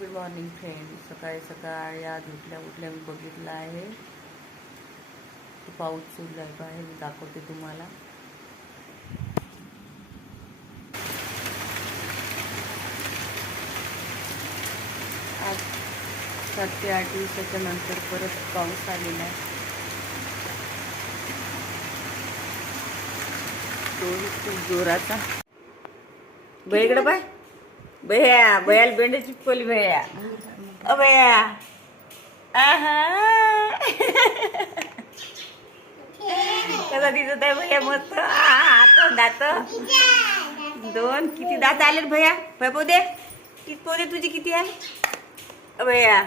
Good morning friend सकाळी सकाळी आज उठल्या उठल्या मी बघितलं आहे. तो पाऊस सुरू आहे. बाहेर मी दाखवते तुम्हाला. आज सात ते आठ दिवसाच्या नंतर परत पाऊस आलेला आहे. तो खूप जोराचा. बळीकडे बाय भया भयाला बेंड चिपकवली भया। अ बया कसा दिसत आहे भैया मस्त? आहा, दात. दोन किती दात आले रे भैया भया पोदे किती पोदे तुझी किती आहे? अ भैया।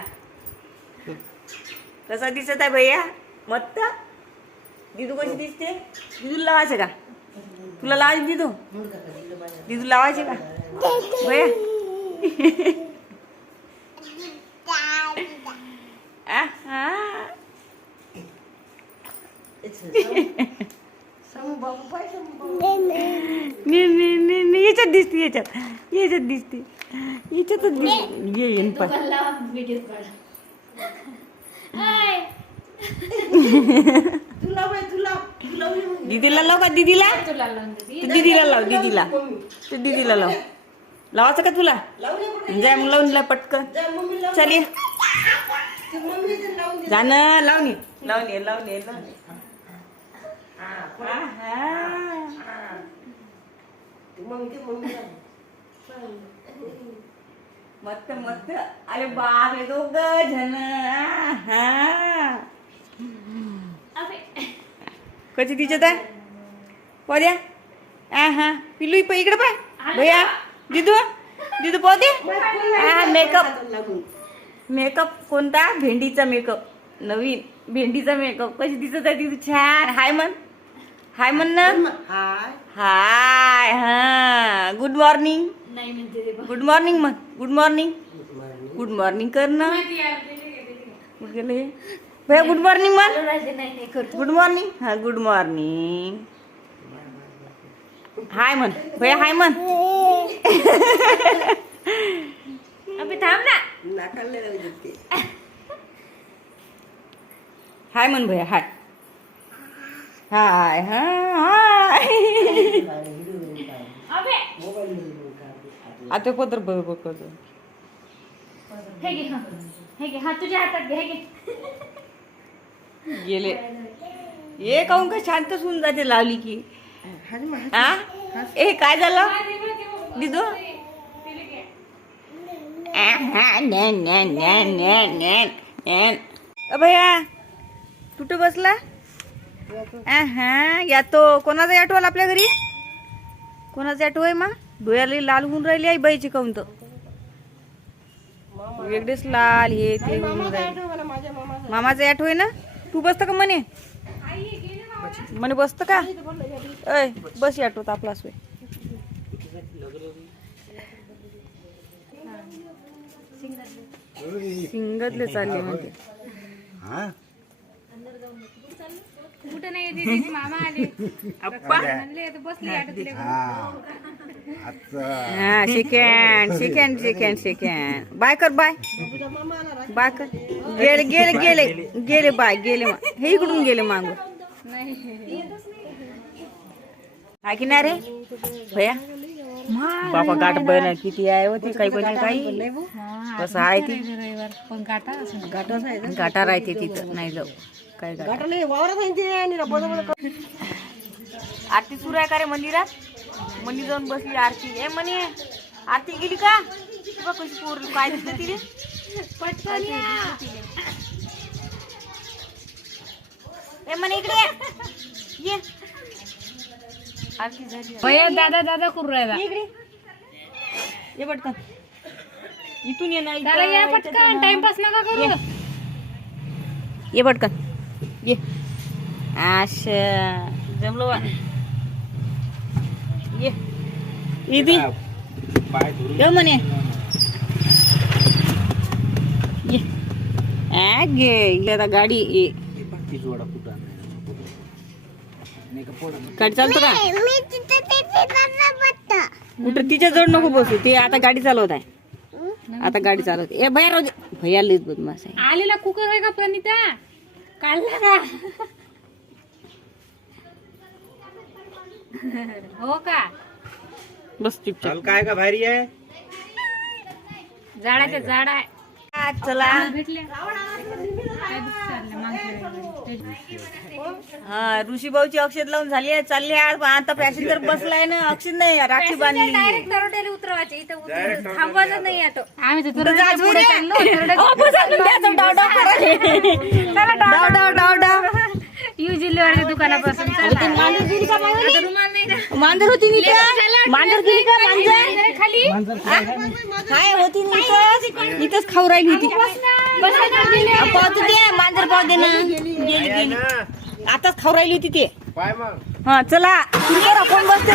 कसा दिसत आहे भैया? मस्त. दिदू कशी दिसते? दिदूला लावायचं का? तुला लावायची दिदू दिदू लावायचे का? भैया. आहा. नी- नी- नी- नी. याच्यात दिसते याच्यात. याच्यात दिसते. याच्यातच दिसते. ये येईन पण दीदीला लाव का दीदीला? दीदीला लाव दीदीला. तू दीदीला लाव. लावायचं का तुला? जाय मग लावून ला पटकन. चल ये. जाणं लावणी लावणी लावणी लावणी मस्त मस्त. अरे बापरे दोघ जण. हा कशी दिसत आहे पोद्या आ हा. पिलू प इकडे पाय. भैया दिदू दिदू पोदे हा मेकअप मेकअप कोणता? भेंडीचा मेकअप नवीन. भेंडीचा मेकअप कशी दिसत आहे दिदू? छान. हाय म्हण हाय म्हण ना हाय हा. Good morning. गुड मॉर्निंग म्हण गुड मॉर्निंग गुड मॉर्निंग कर ना गेले? भैया गुड मॉर्निंग करतो गुड मॉर्निंग हा गुड मॉर्निंग हाय म्हण भैया हाय म्हण अबे थांब ना. हाय म्हण भैया हाय हाय हा हाय अबे. आता पत्र बरोबर करतो हे घे हा. हे घे हा तुझ्या हातात घे हे घे. गेले. ये काहून का शांत होऊन जाते लावली की? हा ए काय झालं? दिदू आहा, नॅन, नॅन, नॅन, नॅन, नॅन, नॅन. अ भैया कुठं बसला? हा या तो कोणाचा ॲटो आला आपल्या घरी? कोणाचा ॲटो आहे मा डोळ्याला लाल होऊन राहिली आहे बाईची काऊन तर. वेगळेच लाल हे ते होऊन राहिले. मामाचा. ॲटो आहे ना? तू बसत का म्हणे? म्हणे बसत का? अय बस ॲटोत आपला सोय. सिंगतले चालले म्हणजे हा? कुठं नाही येते ते मामा आले. अप्पा. म्हणले तर बसले आटत तुला हा. आता हा second second second second bye कर बाय. बाय कर. गेले गेले गेले. गेले बाय गेले मा- हे इकडून गेले मागून. हा की नाही रे? भैया. बापा गाठ बन किती आहे होती? काही पण काही? कसं आहे ती? पण काटा गाठा राहते तिथं. नाही जाऊ. काय गाठा आरती सुरू आहे का रे मंदिरात मंदिर जाऊन बसली आरती ए म्हणे आरती गेली का बघ कशी पोर काय दिसलं तिने पटकन ए म्हणे इकडे ये. ये आरती झाली भैया दादा दादा करू राहिला ये इकडे ये पटकन इथून ये ना इथं. दादा या पटकन टाइमपास नका करू ये पटकन ये अच्छा जमलो बा ये धरून ये म्हणे ये आ, गे ये आता गाडी ये गाडी चालतो का कुठं तिच्या जवळ नको बसू ते आता गाडी चालवत आहे आता गाडी चालवते ए भैया राहू दे भैया लईच बदमाश आहे आलेला कुकर आहे का प्रणिता काढला का? हो का? बस चुपचाप चल काय का भारी आहे? झाडाच्या झाड आहे. चला. भेटले. काय मागच्या वेळेला? हा ऋषीभाऊची अक्षत लावून झाली आहे चालली आहे पण आता पॅसेंजर बसलाय ना अक्षत नाही राखी बांधली डायरेक्ट तरोट्याला उतरवायचे इथं उतरवलं. थांबवायचं नाही ऑटो आम्ही तर पुढे. चाललो डाव डाव. डाव डाव यू जिल्ह्यावरच्या दुकानापासून? आता. मांजर होती नी इथं? मांजर गेली का मांजर? खाली. काय होती नी इथंच इथंच खाऊ राहिली होती. बसा ना गेले. आ, पाहतो ते मांजर पाहू दे ना. गेली गेली आताच खाऊ राहिली होती ते. हा चला सुरू कर आपण बसते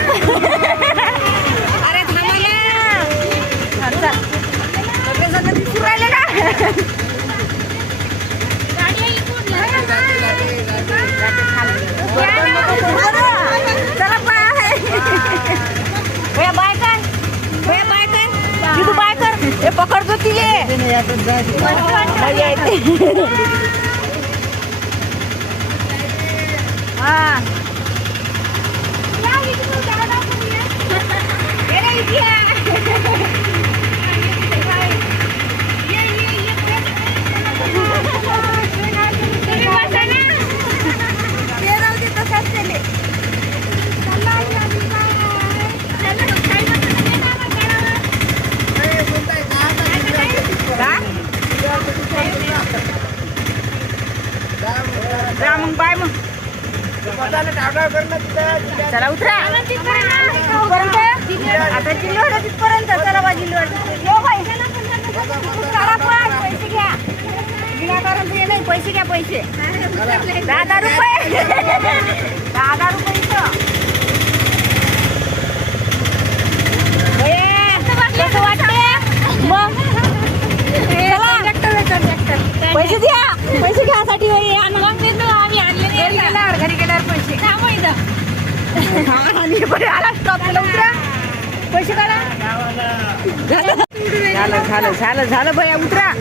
अरे थांबा ना हा, चल. सगळे जण दिसू राहिले का गाडी आहे इकडून. चला बाय भैया बाय कर भैया बाय कर तू बाय कर हे पकडतो ती ये मजा येते हा ये रे इथे. ये राहू दे तसाच त्याले. का? जा मग बाय मग चला उतरा. तिथपर्यंत. आता जिल्ह्यावाडा तिथपर्यंत. चला बा जिल्ह्यावाडा पैसे घ्या. विनाकारण ते नाही. पैसे घ्या पैसे. दहा दहा रुपये दहा दहा रुपये पैसे द्या. पैसे घ्यासाठी होय, आणा. घरी गेल्यावर घरी गेल्यावर पैसे आणि बरं आला स्टॉप केला उतरा. पैसे काढा. झालं झालं झालं झालं भैया उतरा.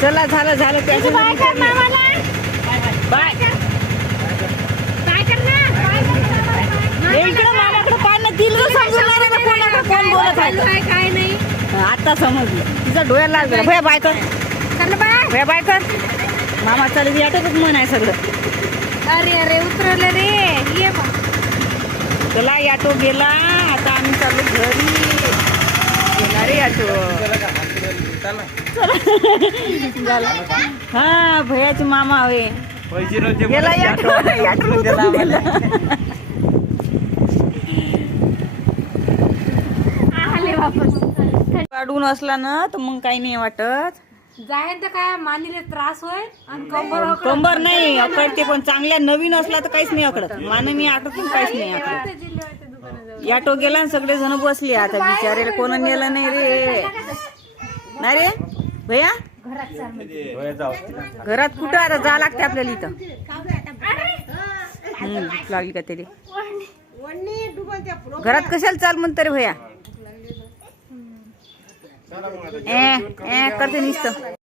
चला झालं झालं त्याचं बाय इकडं मामाकडे पाय ना दिलं समजून नाही राहिलं कोणाकडे कोण बोलत आहे काय नाही. आता समजलं. तिचा डोळ्याला लागलं. भया बाय कर. भया बाय कर. मामा चालेल याटकच मन आहे सगळं. अरे अरे उतरवलं रे. ये बा. चला याटो गेला. आता आम्ही चालू घरी. गेला रे याटो हा भयाचे मामा हवे गेला याटो याटो उतरून गेला. आले वापस. काढून असला ना तर मग काही नाही वाटत. जायन तर काय मानीले त्रास होय? आणि कंबर कंबर नाही अकडते पण चांगल्या नवीन असला तर काहीच नाही अकडत मानवी आटतून काहीच नाही अकडत याटो गेला आणि सगळे जण बसले आता बिचारे कोण नेलं नाही रे? नाही रे? भैया? घरात कुठं आता? जा लागते आपल्याला इथं. हम्म, भूक लागली का तरी? घरात कशाला चाल म्हणतं रे भैया? ए ए करते नुसतं